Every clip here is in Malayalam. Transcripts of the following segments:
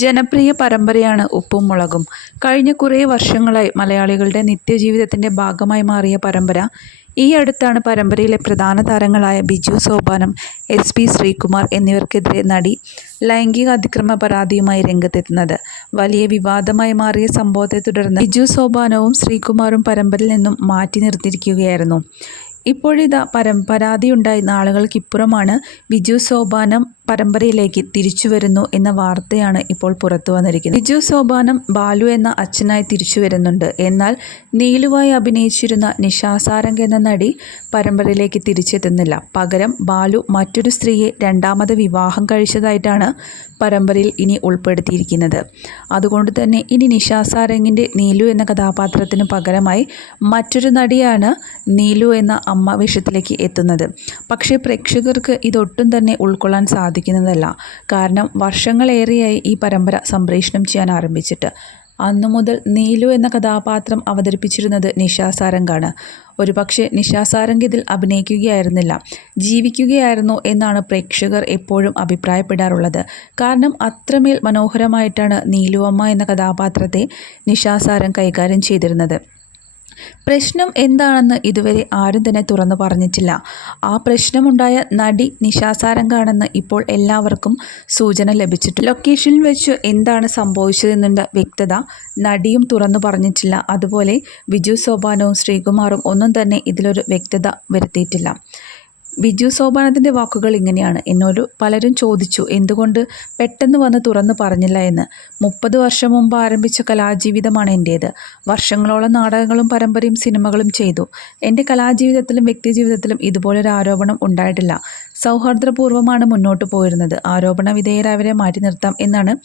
ജനപ്രിയ പരമ്പരയാണ് ഉപ്പും മുളകും. കഴിഞ്ഞ കുറേ വർഷങ്ങളായി മലയാളികളുടെ നിത്യജീവിതത്തിന്റെ ഭാഗമായി മാറിയ പരമ്പര. ഈ അടുത്താണ് പരമ്പരയിലെ പ്രധാന താരങ്ങളായ ബിജു സോപാനം എസ് പി ശ്രീകുമാർ എന്നിവർക്കെതിരെ നടി ലൈംഗിക അതിക്രമ പരാതിയുമായി രംഗത്തെത്തുന്നത്. വലിയ വിവാദമായി മാറിയ സംഭവത്തെ തുടർന്ന് ബിജു സോപാനവും ശ്രീകുമാറും പരമ്പരയിൽ നിന്നും മാറ്റി നിർത്തിയിരിക്കുകയായിരുന്നു. ഇപ്പോഴിതാ പരം പരാതിയുണ്ടായി നാളുകൾക്കിപ്പുറമാണ് ബിജു സോപാനം പരമ്പരയിലേക്ക് തിരിച്ചു വരുന്നു എന്ന വാർത്തയാണ് ഇപ്പോൾ പുറത്തു വന്നിരിക്കുന്നത്. ബിജു സോപാനം ബാലു എന്ന അച്ഛനായി തിരിച്ചു വരുന്നുണ്ട് എന്നാൽ നീലുവായി അഭിനയിച്ചിരുന്ന നിഷാസാരംഗ് എന്ന നടി പരമ്പരയിലേക്ക് തിരിച്ചെത്തുന്നില്ല. പകരം ബാലു മറ്റൊരു സ്ത്രീയെ രണ്ടാമത് വിവാഹം കഴിച്ചതായിട്ടാണ് പരമ്പരയിൽ ഇനി ഉൾപ്പെടുത്തിയിരിക്കുന്നത്. അതുകൊണ്ട് തന്നെ ഇനി നിഷാസാരംഗിന്റെ നീലു എന്ന കഥാപാത്രത്തിന് പകരമായി മറ്റൊരു നടിയാണ് നീലു എന്ന അമ്മ വേഷത്തിലേക്ക് എത്തുന്നത്. പക്ഷേ പ്രേക്ഷകർക്ക് ഇതൊട്ടും തന്നെ ഉൾക്കൊള്ളാൻ സാധിക്കുന്നതല്ല. കാരണം വർഷങ്ങളേറെയായി ഈ പരമ്പര സംപ്രേഷണം ചെയ്യാൻ ആരംഭിച്ചിട്ട്. അന്നു മുതൽ നീലു എന്ന കഥാപാത്രം അവതരിപ്പിച്ചിരുന്നത് നിഷാ സാരംഗാണ്. ഒരുപക്ഷെ നിഷാ സാരംഗ് ഇതിൽ അഭിനയിക്കുകയായിരുന്നില്ല. ജീവിക്കുകയായിരുന്നു എന്നാണ് പ്രേക്ഷകർ എപ്പോഴും അഭിപ്രായപ്പെടാറുള്ളത്. കാരണം അത്രമേൽ മനോഹരമായിട്ടാണ് നീലുവമ്മ എന്ന കഥാപാത്രത്തെ നിഷാ സാരംഗ് കൈകാര്യം ചെയ്തിരുന്നത്. പ്രശ്നം എന്താണെന്ന് ഇതുവരെ ആരും തന്നെ തുറന്നു പറഞ്ഞിട്ടില്ല. ആ പ്രശ്നമുണ്ടായ നടി നിശാസാരംഗാണെന്ന് ഇപ്പോൾ എല്ലാവർക്കും സൂചന ലഭിച്ചിട്ടുണ്ട്. ലൊക്കേഷനിൽ വെച്ച് എന്താണ് സംഭവിച്ചതെന്നുള്ള വ്യക്തത നടിയും തുറന്നു പറഞ്ഞിട്ടില്ല. അതുപോലെ വിജു സോപാനവും ശ്രീകുമാറും ഒന്നും തന്നെ ഇതിലൊരു വ്യക്തത വരുത്തിയിട്ടില്ല. ബിജു സോപാനത്തിന്റെ വാക്കുകൾ ഇങ്ങനെയാണ്. എന്നോട് പലരും ചോദിച്ചു എന്തുകൊണ്ട് പെട്ടെന്ന് വന്ന് തുറന്നു പറഞ്ഞില്ല എന്ന്? മുപ്പത് വർഷം മുമ്പ് ആരംഭിച്ച കലാജീവിതമാണ് എന്റേത് വർഷങ്ങളോളം നാടകങ്ങളും പരമ്പരയും സിനിമകളും ചെയ്തു. എന്റെ കലാജീവിതത്തിലും വ്യക്തിജീവിതത്തിലും ഇതുപോലൊരു ആരോപണം ഉണ്ടായിട്ടില്ല. സൗഹാർദ്ദപൂർവമാണ് മുന്നോട്ട് പോയിരുന്നത്. ആരോപണ വിധേയരായവരെ മാറ്റി നിർത്താം എന്നാണ്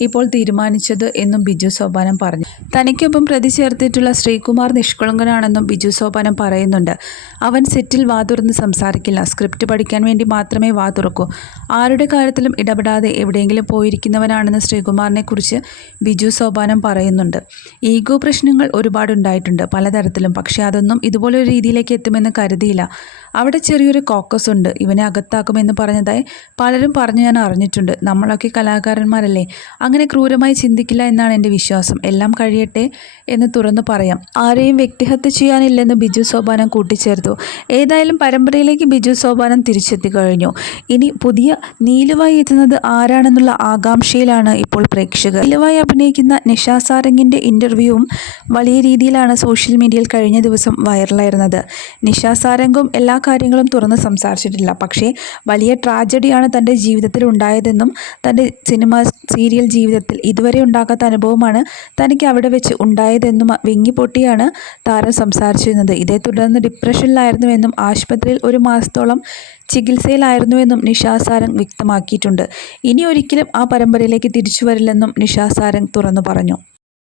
ഇപ്പോൾ തീരുമാനിച്ചത് എന്നും ബിജു സോപാനം പറഞ്ഞു. തനിക്കൊപ്പം പ്രതി ചേർത്തിട്ടുള്ള ശ്രീകുമാർ നിഷ്കളങ്കനാണെന്നും ബിജു സോപാനം പറയുന്നുണ്ട്. അവൻ സെറ്റിൽ വാതുറന്ന് സംസാരിക്കില്ല. സ്ക്രിപ്റ്റ് പഠിക്കാൻ വേണ്ടി മാത്രമേ വാ തുറക്കൂ. ആരുടെ കാര്യത്തിലും ഇടപെടാതെ എവിടെയെങ്കിലും പോയിരിക്കുന്നവനാണെന്ന് ശ്രീകുമാറിനെ കുറിച്ച് ബിജു സോപാനം പറയുന്നുണ്ട്. ഈഗോ പ്രശ്നങ്ങൾ ഒരുപാടുണ്ടായിട്ടുണ്ട് പലതരത്തിലും. പക്ഷേ അതൊന്നും ഇതുപോലൊരു രീതിയിലേക്ക് എത്തുമെന്ന് കരുതിയില്ല. അവിടെ ചെറിയൊരു കോക്കസ് ഉണ്ട്. ഇവനെ അകത്താക്കുമെന്ന് പറഞ്ഞതായി പലരും പറഞ്ഞു ഞാൻ അറിഞ്ഞിട്ടുണ്ട്. നമ്മളൊക്കെ കലാകാരന്മാരല്ലേ. അങ്ങനെ ക്രൂരമായി ചിന്തിക്കില്ല എന്നാണ് എന്റെ വിശ്വാസം. എല്ലാം കഴിയട്ടെ എന്ന് തുറന്നു പറയാം. ആരെയും വ്യക്തിഹത്യ ചെയ്യാനില്ലെന്ന് ബിജു സോപാനം കൂട്ടിച്ചേർത്തു. ഏതായാലും പരമ്പരയിലേക്ക് ബിജു സോപാനം തിരിച്ചെത്തി കഴിഞ്ഞു. ഇനി പുതിയ നീലുവായി എത്തുന്നത് ആരാണെന്നുള്ള ആകാംക്ഷയിലാണ് ഇപ്പോൾ പ്രേക്ഷകർ. നീലുവായി അഭിനയിക്കുന്ന നിഷാ സാരംഗിന്റെ ഇന്റർവ്യൂവും വലിയ രീതിയിലാണ് സോഷ്യൽ മീഡിയയിൽ കഴിഞ്ഞ ദിവസം വൈറലായിരുന്നത്. നിഷാ സാരംഗും എല്ലാ കാര്യങ്ങളും തുറന്ന് സംസാരിച്ചിട്ടില്ല. പക്ഷേ വലിയ ട്രാജഡിയാണ് തന്റെ ജീവിതത്തിൽ ഉണ്ടായതെന്നും തന്റെ സിനിമ സീരിയൽ ജീവിതത്തിൽ ഇതുവരെ ഉണ്ടാകാത്ത അനുഭവമാണ് തനിക്ക് അവിടെ വെച്ച് ഉണ്ടായതെന്നും വിങ്ങിപ്പൊട്ടിയാണ് താരം സംസാരിച്ചിരുന്നത്. ഇതേ തുടർന്ന് ഡിപ്രഷനിലായിരുന്നുവെന്നും ആശുപത്രിയിൽ ഒരു മാസത്തോളം ചികിത്സയിലായിരുന്നു എന്നും സാരംഗ് വ്യക്തമാക്കിയിട്ടുണ്ട്. ഇനി ഒരിക്കലും ആ പരമ്പരയിലേക്ക് തിരിച്ചു വരില്ലെന്നും നിഷാസാരംഗ് തുറന്നു പറഞ്ഞു.